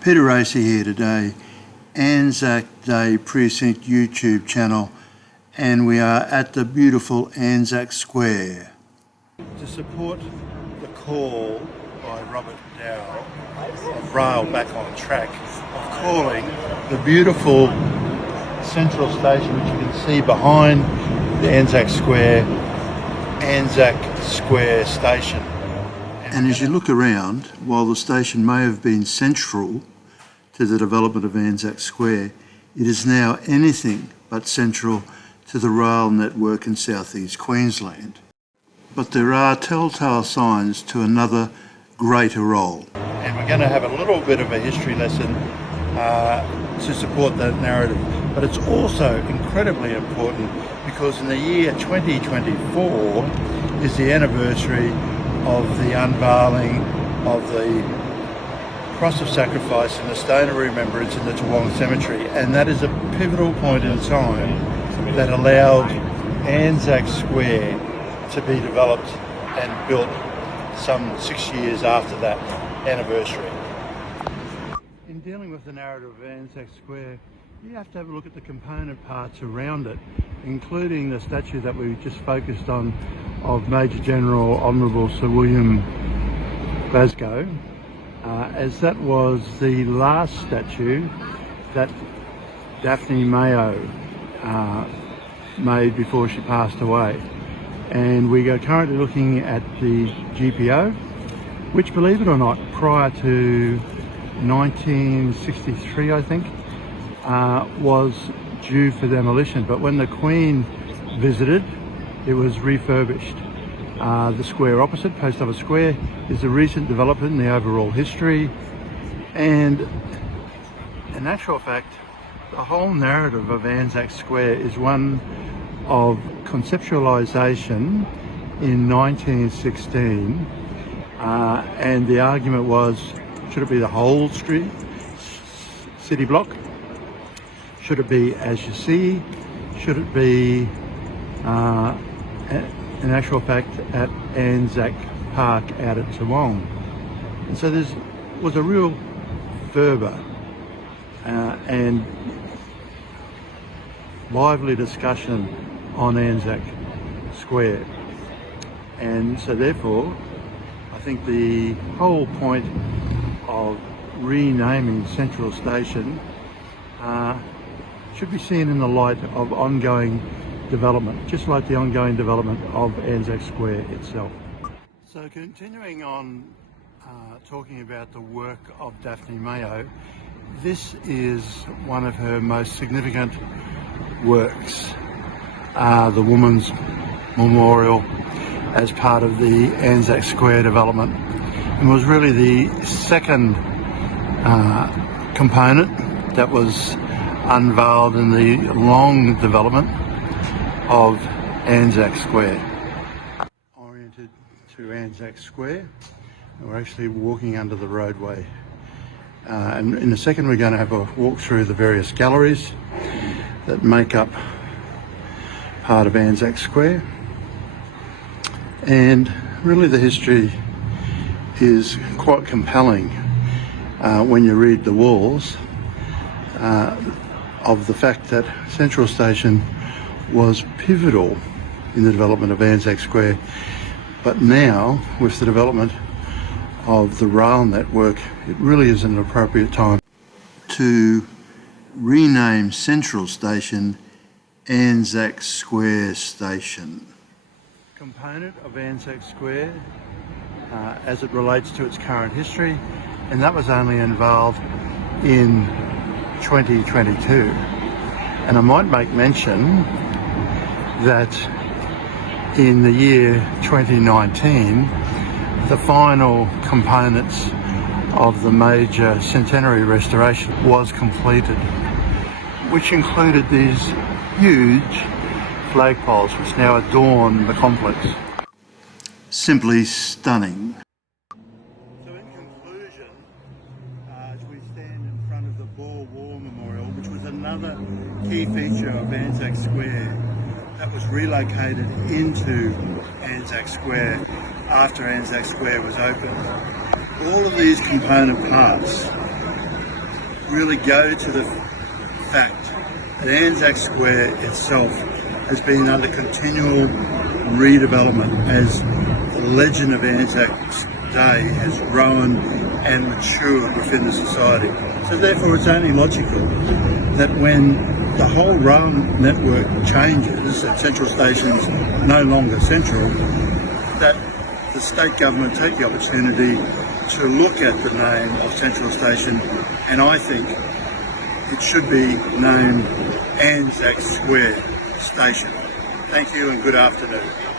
Peter Racy here today, Anzac Day Precinct YouTube channel, and we are at the beautiful Anzac Square. To support the call by Robert Dow of Rail Back on Track of calling the beautiful central station, which you can see behind the Anzac Square, Anzac Square Station. And as you look around, while the station may have been central to the development of Anzac Square, it is now anything but central to the rail network in southeast Queensland. But there are telltale signs to another greater role. And we're going to have a little bit of a history lesson to support that narrative. But it's also incredibly important because in the year 2024 is the anniversary of the unveiling of the Cross of Sacrifice and the Stone of Remembrance in the Toowong Cemetery, and that is a pivotal point in time that allowed Anzac Square to be developed and built some 6 years after that anniversary. In dealing with the narrative of Anzac Square, you have to have a look at the component parts around it, including the statue that we just focused on of Major General Honourable Sir William Glasgow, as that was the last statue that Daphne Mayo made before she passed away. And we are currently looking at the GPO, which, believe it or not, prior to 1963, I think, was due for demolition. But when the Queen visited, it was refurbished. The square opposite, Post Office Square, is a recent development in the overall history. And in actual fact, the whole narrative of Anzac Square is one of conceptualisation in 1916. And the argument was, should it be the whole city block? Should it be as you see? Should it be, in actual fact, at Anzac Park out at Toowong? And so there was a real fervour and lively discussion on Anzac Square. And so therefore, I think the whole point of renaming Central Station should be seen in the light of ongoing development, just like the ongoing development of Anzac Square itself. So continuing on talking about the work of Daphne Mayo, this is one of her most significant works, the Woman's Memorial, as part of the Anzac Square development, and was really the second component that was unveiled in the long development of Anzac Square. Oriented to Anzac Square, we're actually walking under the roadway. And in a second we're going to have a walk through the various galleries that make up part of Anzac Square. And really the history is quite compelling when you read the walls of the fact that Central Station was pivotal in the development of Anzac Square, but now with the development of the rail network, it really is an appropriate time to rename Central Station Anzac Square Station. Component of Anzac Square as it relates to its current history, and that was only unveiled in 2022. And I might make mention that in the year 2019, the final components of the major centenary restoration was completed, which included these huge flagpoles which now adorn the complex. Simply stunning. So in conclusion, as we stand in front of the Boer War Memorial, which was another key feature of Anzac Square that was relocated into Anzac Square after Anzac Square was opened. All of these component parts really go to the fact that Anzac Square itself has been under continual redevelopment as the legend of Anzac Day has grown and matured within the society. So therefore it's only logical that when the whole rail network changes and Central Station's no longer central, that the state government take the opportunity to look at the name of Central Station, and I think it should be named Anzac Square Station. Thank you and good afternoon.